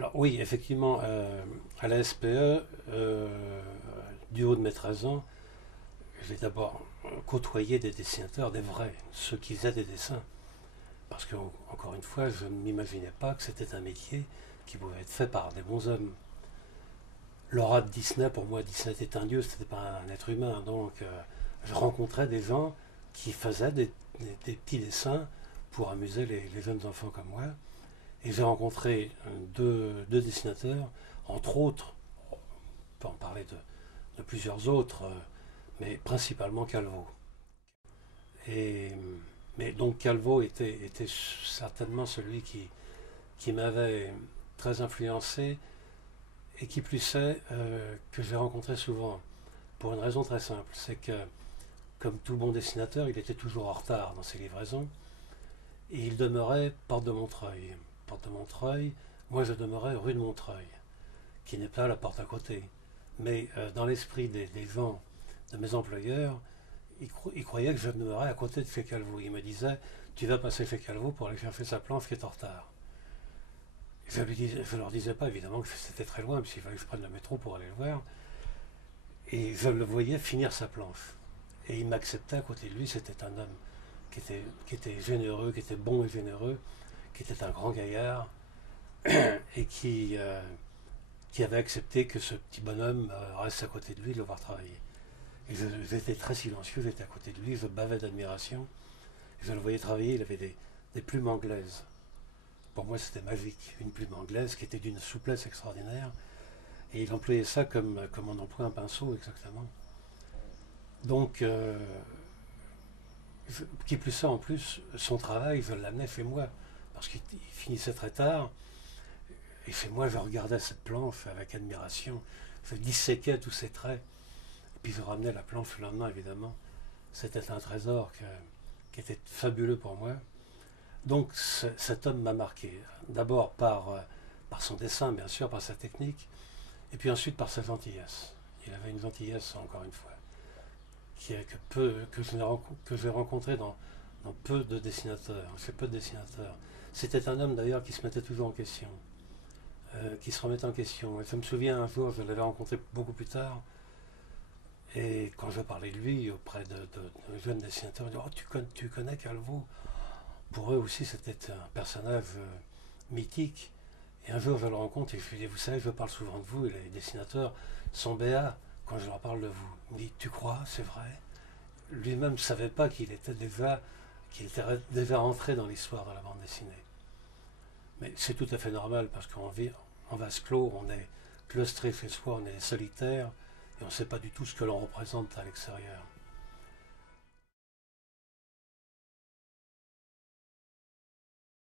Alors oui, effectivement, à la SPE, du haut de mes 13 ans, j'ai d'abord côtoyé des dessinateurs, des vrais, ceux qui faisaient des dessins. Parce que, encore une fois, je ne m'imaginais pas que c'était un métier qui pouvait être fait par des bons hommes. L'aura de Disney, pour moi, Disney était un dieu, c'était pas un être humain. Donc, je rencontrais des gens qui faisaient des petits dessins pour amuser les jeunes enfants comme moi. Et j'ai rencontré deux dessinateurs, entre autres, on peut en parler de plusieurs autres, mais principalement Calvo. Et, mais donc Calvo était certainement celui qui m'avait très influencé et qui plus est que j'ai rencontré souvent. Pour une raison très simple, c'est que comme tout bon dessinateur, il était toujours en retard dans ses livraisons et il demeurait porte de Montreuil. Porte de Montreuil, moi je demeurais rue de Montreuil, qui n'est pas la porte à côté. Mais dans l'esprit des gens, de mes employeurs, ils croyaient que je demeurais à côté de chez Calvo. Ils me disaient, tu vas passer chez Calvo pour aller chercher sa planche qui est en retard. Je leur disais pas évidemment que c'était très loin, parce qu'il fallait que je prenne le métro pour aller le voir. Et je le voyais finir sa planche. Et il m'acceptait à côté de lui, c'était un homme qui était généreux, qui était bon et généreux, qui était un grand gaillard, et qui avait accepté que ce petit bonhomme reste à côté de lui, de le voir travailler. Et j'étais très silencieux, j'étais à côté de lui, je bavais d'admiration. Je le voyais travailler, il avait des plumes anglaises. Pour moi, c'était magique, une plume anglaise qui était d'une souplesse extraordinaire. Et il employait ça comme on emploie un pinceau, exactement. Donc, qui plus ça, en plus, son travail, je l'amenais chez moi. Parce qu'il finissait très tard. Et chez moi, je regardais cette planche avec admiration. Je disséquais tous ses traits. Et puis je ramenais la planche le lendemain, évidemment. C'était un trésor qui était fabuleux pour moi. Donc cet homme m'a marqué. D'abord par son dessin, bien sûr, par sa technique. Et puis ensuite par sa gentillesse. Il avait une gentillesse, encore une fois, que j'ai rencontré dans peu de dessinateurs, chez peu de dessinateurs. C'était un homme d'ailleurs qui se mettait toujours en question, qui se remettait en question. Et je me souviens un jour, je l'avais rencontré beaucoup plus tard, et quand je parlais de lui auprès de jeunes dessinateurs, ils disaient, oh, tu connais Calvo? Pour eux aussi, c'était un personnage mythique. Et un jour, je le rencontre et je lui dis, vous savez, je parle souvent de vous, et les dessinateurs sont béats quand je leur parle de vous. Il me dit, tu crois, c'est vrai? Lui-même ne savait pas qu'il était déjà rentré dans l'histoire de la bande dessinée. Mais c'est tout à fait normal parce qu'on vit en vase clos, on est claustré chez soi, on est solitaire et on ne sait pas du tout ce que l'on représente à l'extérieur.